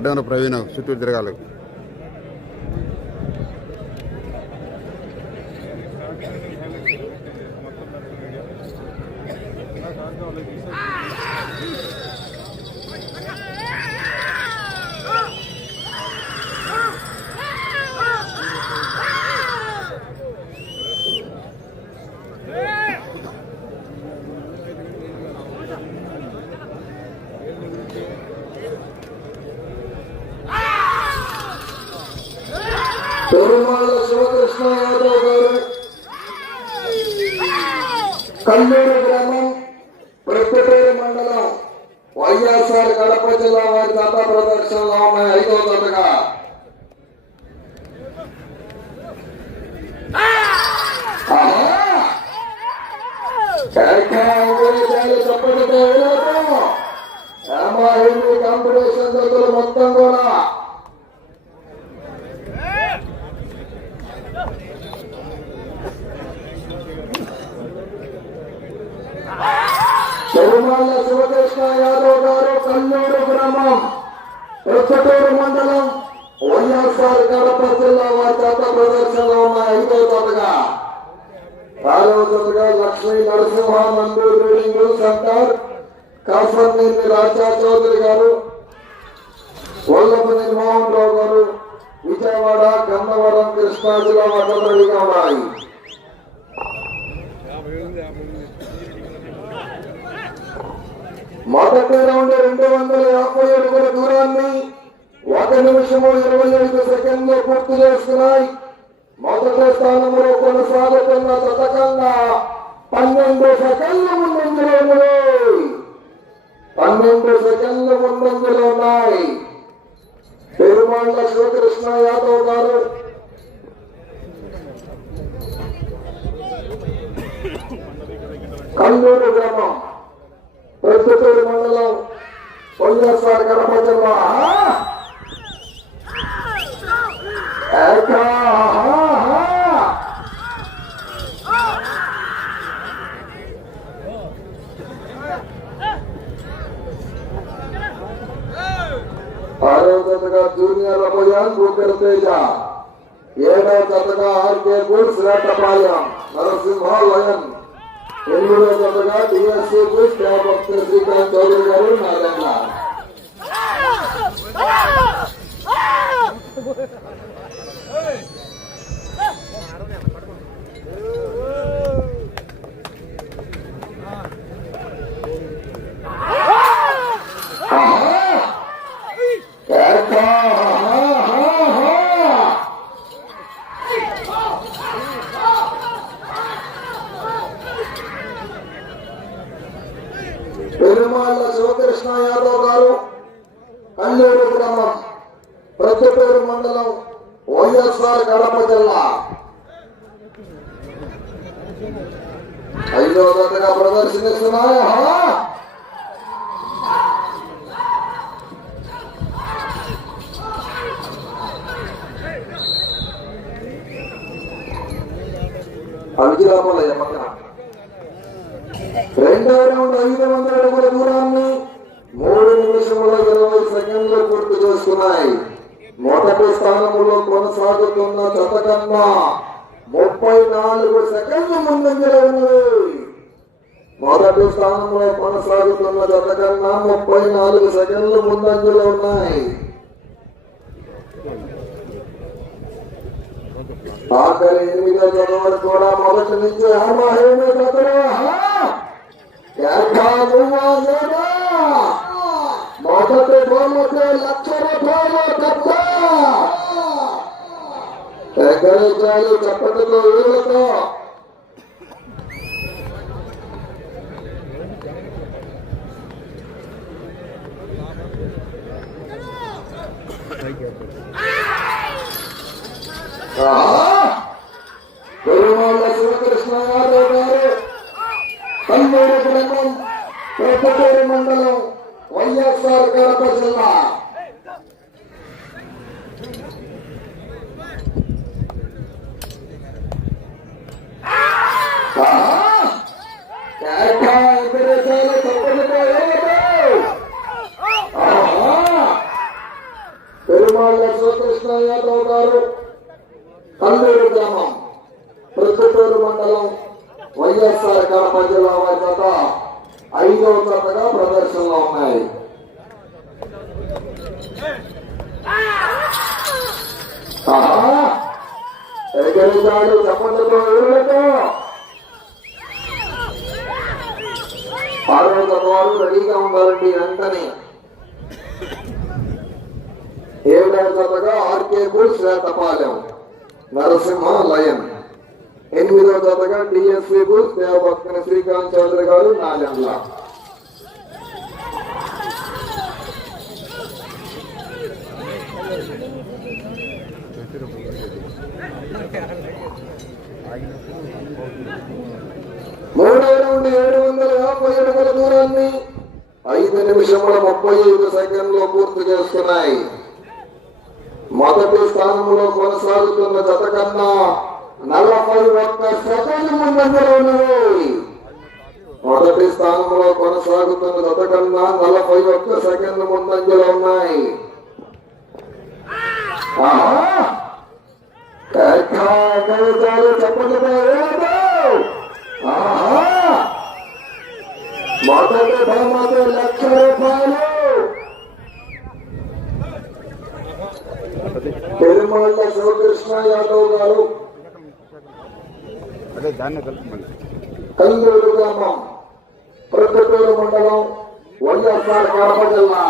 అడ్డమైన ప్రవీణ చుట్టూ తిరగాలి. పెరుమాళ్ళ శివకృష్ణ యాదవ్ గారు కల్లూరు గ్రామం ప్రొద్దుటూరు మండలం వైఎస్ఆర్ కడప జిల్లా వారి జత ప్రదర్శనలో ఉన్నాయి. 5వ జతగా చెప్పడంతో కాంపిటీషన్ జతలు మొత్తం కూడా పెరుమాళ్ళ శివకృష్ణ యాదవ్ గారు కల్లూరు గ్రామం ప్రొద్దుటూరు మండలం వైఎస్ఆర్ కడప జిల్లా వారి జత ప్రదర్శనలో ఉన్న 5వ జతగా 6వ జతగా లక్ష్మీ నరసింహ నందు బ్రీడింగ్ సెంటర్ కాసర్నేని రాజా చౌదరి గారు, వల్లభనేని మోహన్ రావు గారు, విజయవాడ గన్నవరం కృష్ణా జిల్లా వద్దగా ఉన్నాయి. మొదటి రౌండ్ 250 అడుగుల దూరాన్ని 1 నిమిషము 25 సెకండ్లు పూర్తి చేస్తున్నాయి. మొదటి స్థానంలో కొనసాగుతున్న జత కన్నా 12 సెకండ్ల ముందంజలో ఉన్నాయి. 12 సెకండ్ల ముందంజలో ఉన్నాయి. పెరుమాళ్ళ శివకృష్ణ యాదవ్ గారు కల్లూరు గ్రామం ప్రొద్దుటూరు మండలం వైఎస్ఆర్ కడప జిల్లా ఆరవ జతగా జూనియర్ అభయాన్ గోకర్ తేజ, 7వ జతగా RK goods Vetapalem Narasimha lion, 8వ జతగా డిఎస్సీ గూడ్స్ భక్తి శ్రీకాంత్ చౌదరి గారు నారాయణ. పెరుమాళ్ళ శివకృష్ణ యాదవ్ గారు కల్లూరు గ్రామం ప్రొద్దుటూరు మండలం వైఎస్ఆర్ కడప జిల్లా 5వ జతగా ప్రదర్శనిస్తున్నాయి. అవిజిరాపల్లయ్య పక్కన 2వ రౌండ్ 500 అడుగుల దూరాన్ని 3 నిమిషముల 20 సెకండ్లు పూర్తి చేసుకున్నాయి. మొదటి స్థానంలో కొనసాగుతున్న జత కన్నా 34 సెకండ్లు ముందంజలో ఉన్నది. మొదటి స్థానంలో కొనసాగుతున్న జత కన్నా 34 సెకండ్లు ముందంజలో ఉన్నాయి. ఆఖరి 8వ జత వరకు కూడా మొదటి నుంచి మొదటి బోర్లకే 1,00,000 రూపాయలు తప్ప ఎగరేచాలి చప్పటితో వీళ్ళతో. పెరుమాళ్ళ శివకృష్ణ యాదవ్ గారు కల్లూరు గ్రామం ప్రొద్దుటూరు మండలం వైఎస్ఆర్ కడప జిల్లా కల్లూరు గ్రామం ప్రొద్దుటూరు మండలం వైఎస్ఆర్ కడప జిల్లా వారి జత 5వ జతగా ప్రదర్శనలో ఉన్నాయి. ఎగరిగాడు చెప్పండితో ఊళ్ళతో 6వ జత వారు రెడీగా ఉండాలండి. వెంటనే 7వ జతగా ఆర్కే బుల్ శ్వేతపాలెం నరసింహ లయన్, 8వ జతగా డిఎస్వి బుల్ దేవభక్తుల శ్రీకాంత్ చౌదరి గారు నాలెండ్ల. మూడవ రౌండ్ 750 అడుగుల దూరాన్ని 5 నిమిషముల 35 సెకండ్లో పూర్తి చేస్తున్నాయి. మొదటి స్థానంలో కొనసాగుతున్న జత కన్నా 41 సెకండ్లు ముందంజలో ఉన్నాయి. మొదటి స్థానంలో కొనసాగుతున్న జత కన్నా 41 సెకండ్లు ముందంజలో ఉన్నాయి. చెప్పండి. మొదటి బహుమతి 1,00,000 రూపాయలు. పెరుమాళ్ళ శివకృష్ణ యాదవ్ గారు కల్లూరు గ్రామం ప్రొద్దుటూరు మండలం వైఎస్ఆర్ కడప జిల్లా.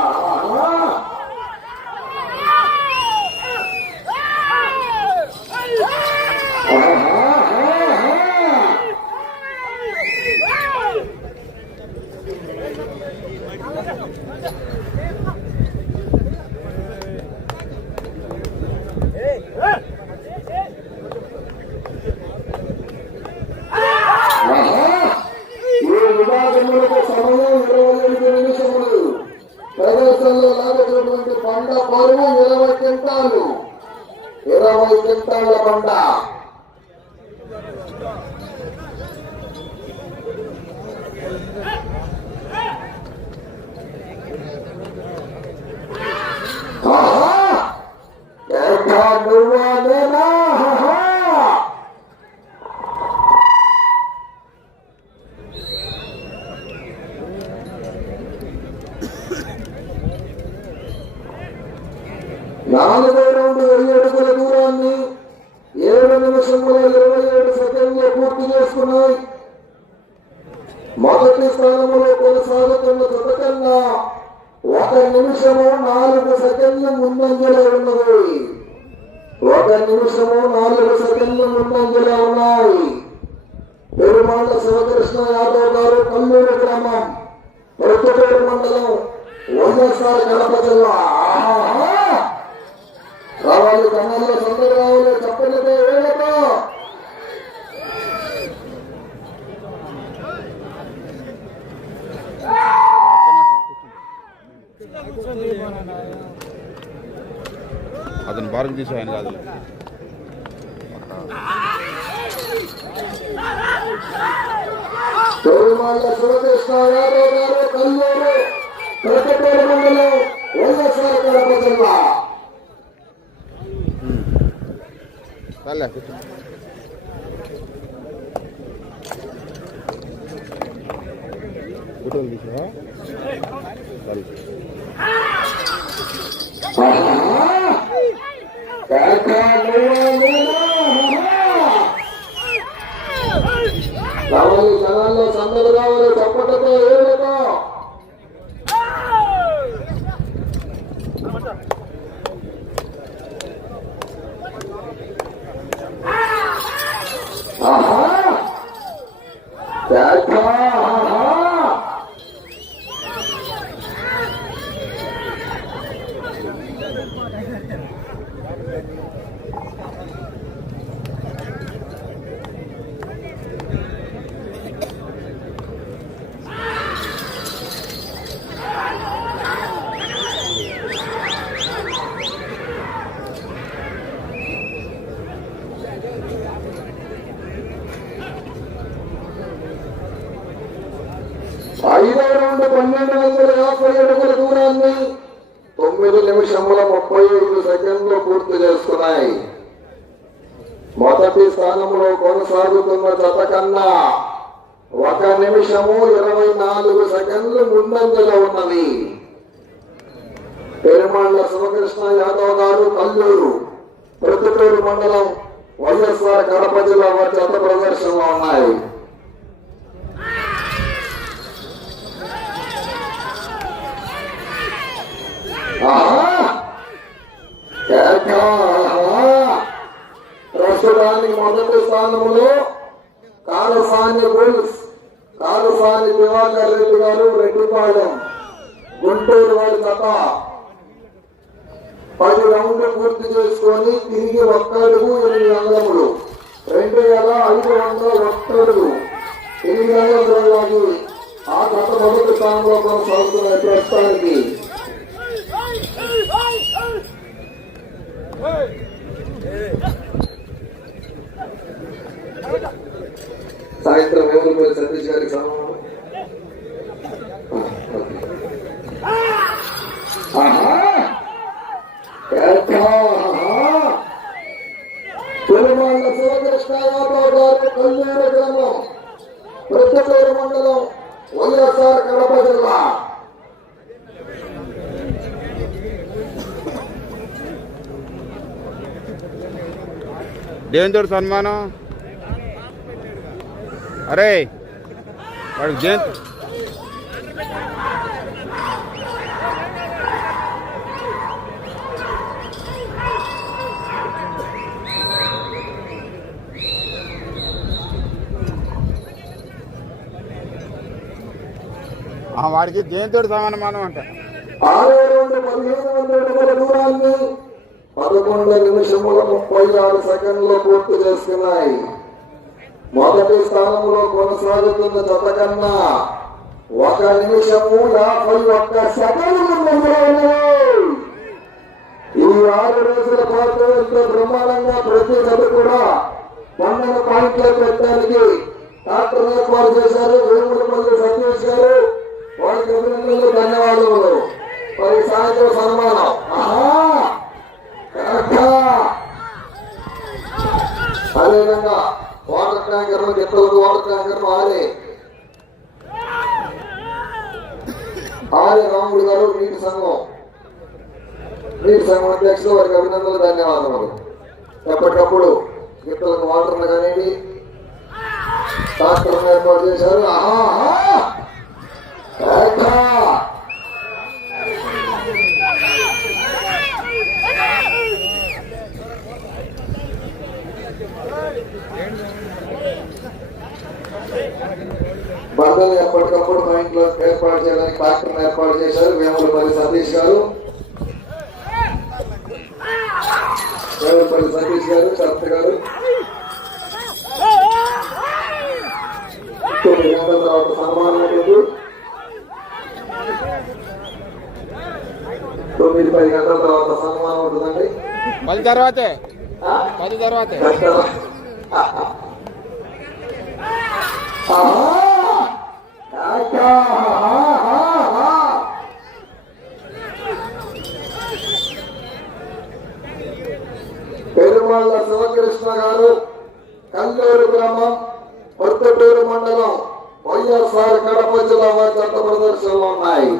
సమయం 25 నిమిషములు. ప్రదర్శనలో లాగేటటువంటి పంట బరువు 20 క్వింటాలు. 20 క్వింటాల పంట. నాలుగో రౌండ్ 1000 అడుగుల దూరాన్ని 7 నిమిషముల 27 సెకండ్లు పూర్తి చేసుకున్నాయి. మొదటి స్థానంలో కొనసాగుతున్న జత కన్నా 1 నిమిషము 4 సెకండ్లు ముందంజలో ఉన్నది. 1 నిమిషము 4 సెకండ్లు ముందంజలో ఉన్నాయి. పెరుమాళ్ళ శివకృష్ణ యాదవ్ గారు కల్లూరు గ్రామం ప్రొద్దుటూరు మండలం వైఎస్ఆర్ కడప జిల్లా. రావాలి కన్నాల్లో సందరు రావాలి. చెప్పండితో ఏళ్ళతో అతను బారుకు తీసి ఆయన కాదు. పెరుమాళ్ళ శివకృష్ణ యాదవ్ గారు కల్లూరు ప్రొద్దుటూరు మండలం వైఎస్ఆర్ కడప జిల్లా. రావాలి జనాల్లో సందలు రావాలి. చప్పటతో ఏళ్ళతో ఐదవ రౌండ్ 1250 అడుగుల దూరాన్ని 9 నిమిషముల 35 సెకండ్లు పూర్తి చేసుకున్నాయి. మొదటి స్థానంలో కొనసాగుతున్న జత కన్నా 1 నిమిషము 24 సెకండ్లు ముందంజలో ఉన్నది. పెరుమాళ్ల శివకృష్ణ యాదవ్ గారు, కల్లూరు, ప్రొద్దుటూరు మండలం, వైఎస్ఆర్ కడప జిల్లా వారి జత ప్రదర్శనలో ఉన్నాయి. ప్రస్తుతానికి మొదటి స్థానంలో కారసాని బుల్స్, కారసాని దివాకర్ రెడ్డి గారు, రెడ్డిపాళెం, గుంటూరు వారి జత 10 రౌండ్లు పూర్తి చేసుకొని తిరిగి 1 అడుగు 8 అంగుళములు 2501 అడుగు 8 అంగుళాలు ఆ జత మొదటి స్థానంలో కొనసాగుతున్న ప్రస్తుతానికి. సాయంత్రం వేములపల్లి సతీష్ గారికి సమయం. పెరుమాళ్ల శివకృష్ణ యాదవ్ గారు, కల్లూరు గ్రామం, ప్రొద్దుటూరు మండలం, వైఎస్ఆర్ కడప జిల్లా. దేంతో సన్మానం? అరే వాడికి జయంత్ వాడికి జయంతుడు సమానమానం అంట. 6 రౌండ్ 1500 అడుగుల దూరాన్ని 11 నిమిషముల 36 సెకండ్లు పూర్తి చేసుకున్నాయి. మొదటి స్థానంలో కొనసాగుతున్న జత కన్నా 1 నిమిషము 51 సెకండ్లు ముందంజలో ఉన్నాయి. ఈ 6 రోజుల పాటు ఇంత బ్రహ్మాండంగా ప్రతి జత కూడా 12 పాయింట్లు పెట్టడానికి డాక్టర్ ఏర్పాటు చేశారు. వేములపల్లి సతీష్ గారు, వారికి అభినందనలు, ధన్యవాదములు. మరి సాయంత్రం సన్మానం. అదేవిధంగా వాటర్ ట్యాంకర్, గిత్తలకు వాటర్ ట్యాంకర్ ఆర్య రాముడు గారు, నీటి సంఘం అధ్యక్షులు, వారికి అభినందనలు, ధన్యవాదములు. ఎప్పటికప్పుడు గిత్తలకు వాటర్లు కానివ్వండి ట్రాక్టర్ ఏర్పాటు చేశారు. బర్దలు ఎప్పటికప్పుడు మా ఇంట్లో ఏర్పాటు చేయడానికి ట్రాక్టర్ ఏర్పాటు చేశారు. వేములపల్లి సతీష్ గారు, చర్త గారు. 9 గంటల తర్వాత సన్మానం ఉంటుంది. 9-10 గంటల తర్వాత సన్మానం ఉంటుందండి. 10 తర్వాతే పెరుమాళ్ల శివకృష్ణ గారు, కల్లూరు గ్రామం, ప్రొద్దుటూరు మండలం, వైఎస్ఆర్ కడప జిల్లా వారి జత ప్రదర్శనలు ఉన్నాయి.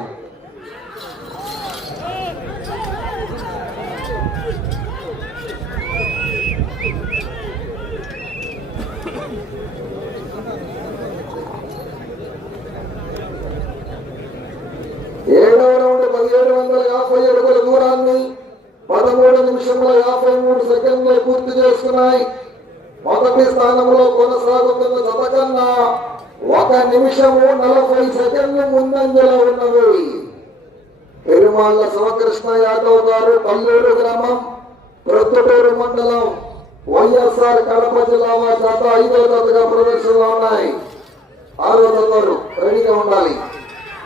ఏడవ రౌండ్ 1750 అడుగుల దూరాన్ని 13 నిమిషముల 53 సెకండ్లు పూర్తి చేసుకున్నాయి. మొదటి స్థానంలో కొనసాగుతున్న జత కన్నా 1 నిమిషము 40 సెకండ్లు ముందంజలో ఉన్నవి. పెరుమాళ్ల శివకృష్ణ యాదవ్ గారు, కల్లూరు గ్రామం, ప్రొద్దుటూరు మండలం, వైఎస్ఆర్ కడప జిల్లా వారి జత 5వ జతగా ప్రదర్శనలో ఉన్నాయి. 6వ జతలు రెడీగా ఉండాలి.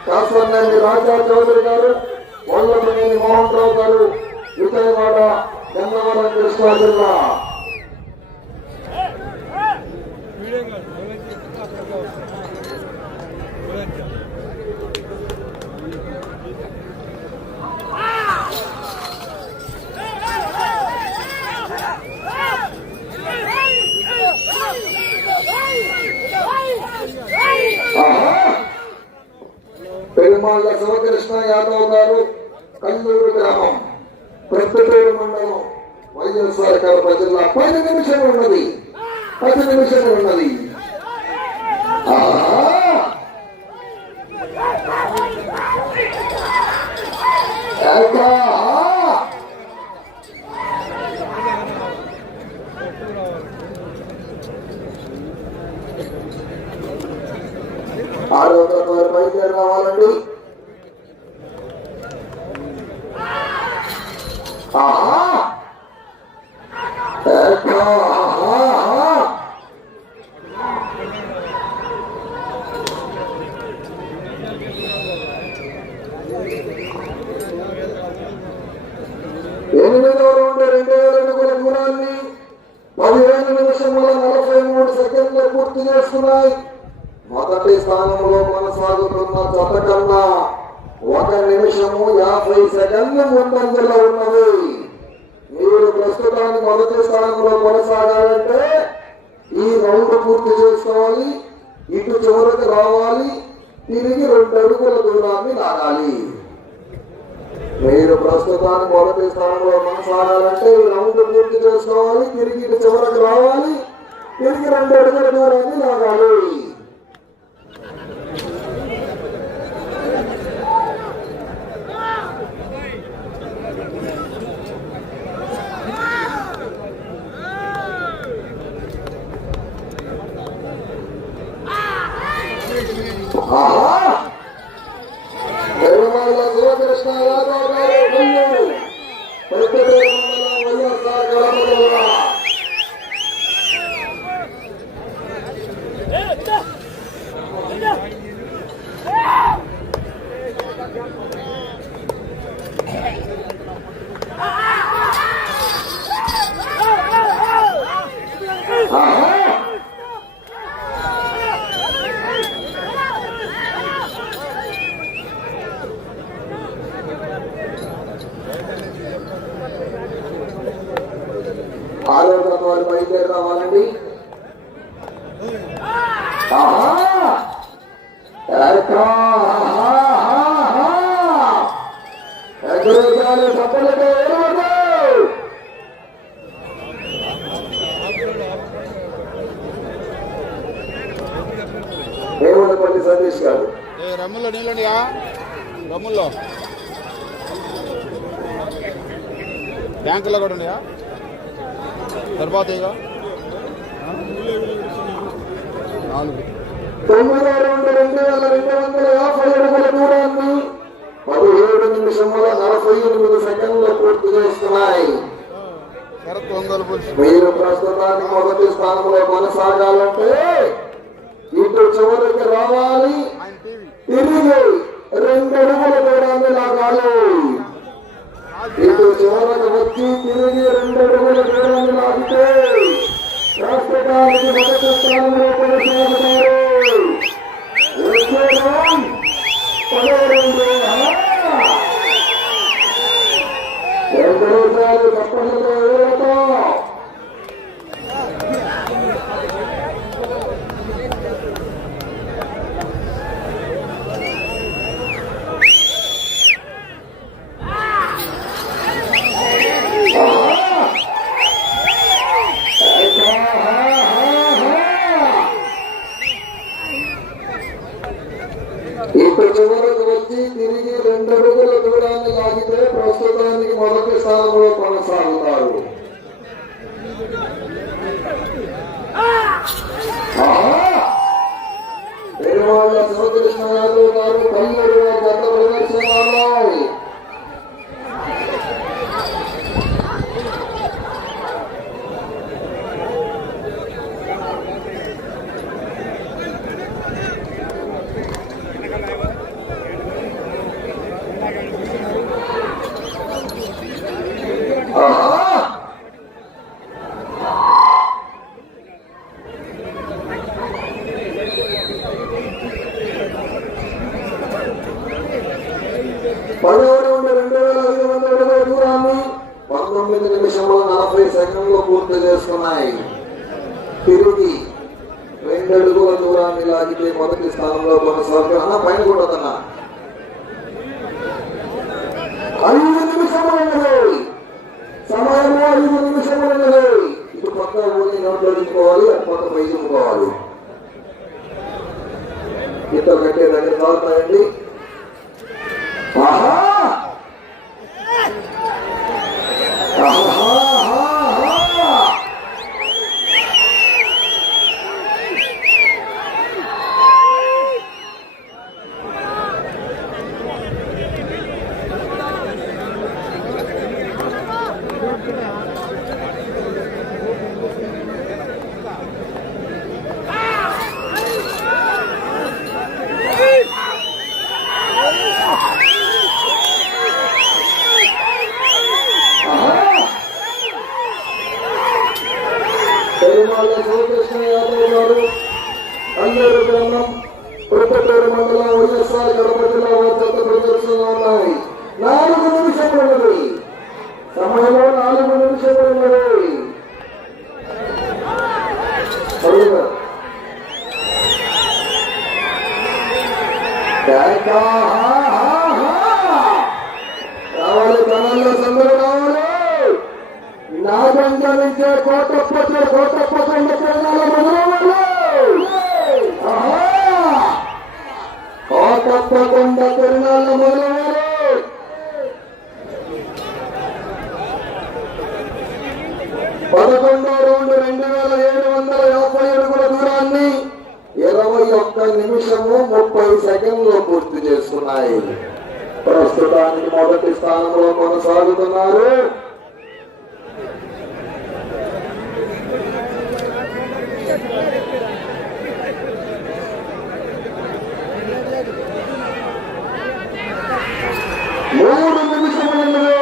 కాసర్నేని రాజా చౌదరి గారు, వల్లభనేని మోహన్ రావు గారు, విజయవాడ, గన్నవరం, కృష్ణా జిల్లా. పెరుమాళ్ళ శివకృష్ణ యాదవ్ గారు కల్లూరు గ్రామం ప్రొద్దుటూరు మండలం వైఎస్ఆర్ కడప జిల్లా 10 నిమిషాలు ఉన్నది 10 నిమిషాలు ఉన్నది ఆరోగ్య బయలుదేరి రావాలండి ఎనిమిదవ రౌండ్ 2000 అడుగుల దూరాన్ని 15 నిమిషముల 43 సెకండ్లు పూర్తి చేసుకున్నాయి. మొదటి స్థానంలో కొనసాగుతున్న జత కన్నా 1 నిమిషము 50 సెకండ్లు ముందంజలో ఉన్నది. మీరు ప్రస్తుతానికి మొదటి స్థానంలో కొనసాగాలంటే ఈ రౌండ్ పూర్తి చేసుకోవాలి, ఇటు చివరికి రావాలి, తిరిగి 2 అడుగుల దూరాన్ని లాగాలి. మీరు ప్రస్తుతానికి మొదటి స్థానంలో కొనసాగాలంటే ఈ రౌండ్ పూర్తి చేసుకోవాలి, తిరిగి ఇటు చివరికి రావాలి, తిరిగి 2 అడుగుల దూరాన్ని లాగాలి. పెరుమాళ్ళ శివకృష్ణ యాదవ్ గారు ప్రొద్దుటూరు మండలం వైఎస్ఆర్ కడప జిల్లా ఆరోగ్య వారు బయలుదేరి రావాలండి. ఎగురుగాలి సఫలతో దేవుడపల్లి సతీష్ గారు రమ్ముల్లో నీళ్ళుండియా రమ్ముల్లో ట్యాంకుల్లో కూడా ఉన్నాయా సరిపోతాయిగా 9వ రౌండ్ 2250 అడుగుల దూరాన్ని 17 నిమిషముల 48 సెకండ్లు పూర్తి చేస్తున్నాయి. మీరు ప్రస్తుతానికి మొదటి స్థానంలో కొనసాగాలంటే ఇటు చివరికి రావాలి, తిరిగి 2 అడుగుల దూరాన్ని లాగాలి. ఇటు చివరికి వచ్చి తిరిగి 2 అడుగుల దూరాన్ని లాగితే ప్రస్తుతానికి మొదటి స్థానంలో కొనసాగుతారు. తప్పనితో ఇటు చివరకు వచ్చి తిరిగి 2 అడుగుల దూరాన్ని లాగితే ప్రస్తుతానికి మొదటి స్థానంలో కొనసాగుతారు. పెరుమాళ్ళ శివకృష్ణ యాదవ్ గారు కల్లూరు గత ప్రదర్శనలో పదవరౌండ్ 2500 అడుగుల దూరాన్ని 19 నిమిషంలో 40 సెకండ్లు పూర్తి చేసుకున్నాయి. తిరిగి 2 అడుగుల దూరాన్ని లాగితే మొదటి స్థానంలో కొనసాగుతున్న పైన కూడా 5 నిమిషములు ఉన్నది. సమయము 5 నిమిషములు ఉన్నది. ఇటు పక్క ఊరి నోట్లో దించుకోవాలి, అటు పక్క పై దింపుకోవాలి. ఇంత కట్టే దగ్గర కావుతాయండి. ఆహా శివకృష్ణ యాదవ్ గారు అల్లూరు గ్రామం ప్రొద్దుటూరు మండలం వైఎస్ఆర్ కడప జిల్లా వద్ద ప్రదర్శనలో ఉన్నాయి. 4 నిమిషములు ఉన్నది. సమయంలో 4 నిమిషములు ఉన్నది. రావాలి, తనల్లో సందరు రావాలి. నాగంజలించే కోటప్పట్లు కోటప్పకొండ తిరణాల మొదలవ్వాలి. కోటప్పకొండ తిరణాల మొదలవ్వాలి. 11వ రౌండ్ 2750 అడుగుల దూరాన్ని 21 నిమిషము 30 సెకండ్లు పూర్తి చేస్తున్నాయి. ప్రస్తుతానికి మొదటి స్థానంలో కొనసాగుతున్నారు. మూడు నిమిషములు ఉన్నది.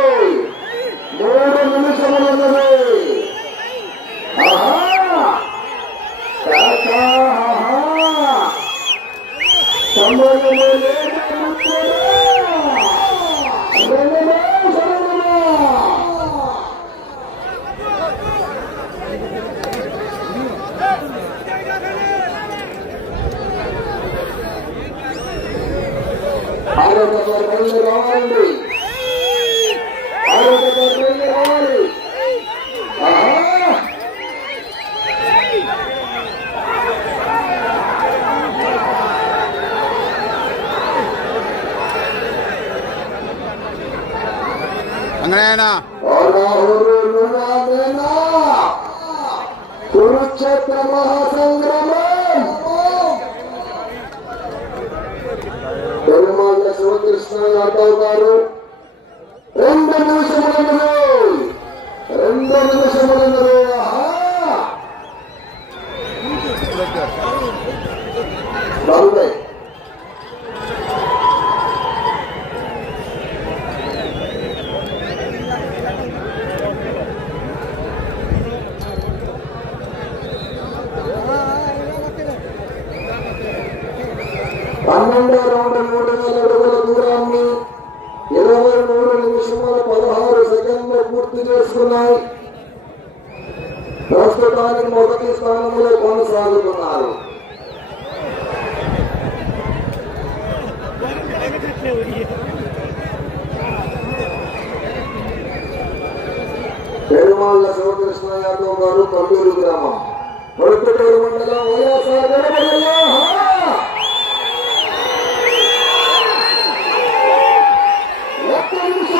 రావాలి. అంగనేనా కురుక్షేత్ర మహాసంగ్రామం. పెరుమాళ్ళ శివకృష్ణ యాదవ్ గారు 2 నిమిషములు. 2 నిమిషములు. బాగుంది. పన్నెండో రౌండ్ 300 అడుగుల దూరాన్ని 23 నిమిషముల 16 సెకండ్లు పూర్తి చేసుకున్నాయి. ప్రస్తుతానికి మొదటి స్థానంలో కొనసాగుతున్నారు. పెరుమాళ్ళ శివకృష్ణ యాదవ్ గారు కల్లూరు గ్రామం ప్రొద్దుటూరు మండలం వైఎస్ఆర్ కడప జిల్లా. ఒక్క నిమిషం.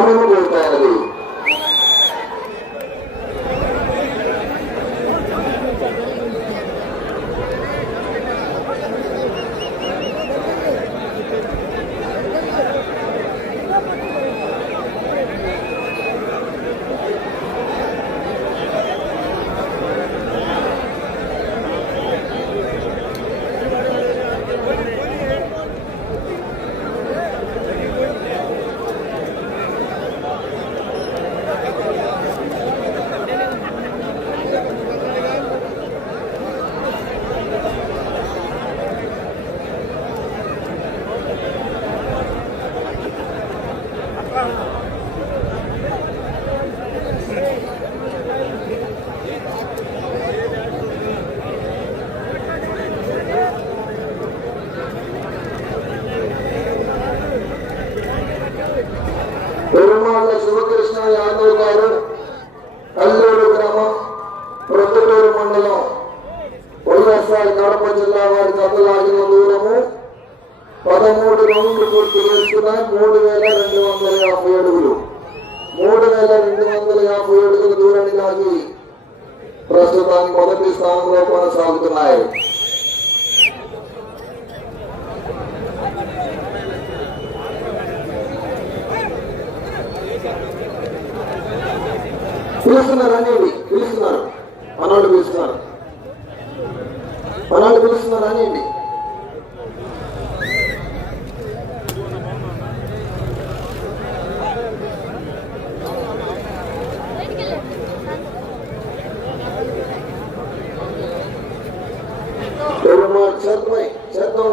సమయం పూర్తయినది. పెరుమాళ్ళ శివకృష్ణ యాదవ్ గారు కల్లూరు గ్రామం ప్రొద్దుటూరు మండలం వైఎస్ఆర్ కడప జిల్లా వారి జతలాగిన దూరము 13 రౌండ్లు పూర్తి చేసుకున్నాయి. 3250 అడుగులు. 3250 అడుగుల దూరాన్ని లాగి ప్రస్తుతానికి మొదటి స్థానంలో కొనసాగుతున్నాయి. పిలుస్తున్నారు అనేది పిలుస్తున్నారు మనోళ్ళు పిలుస్తున్నారు అనేది చేద్దాం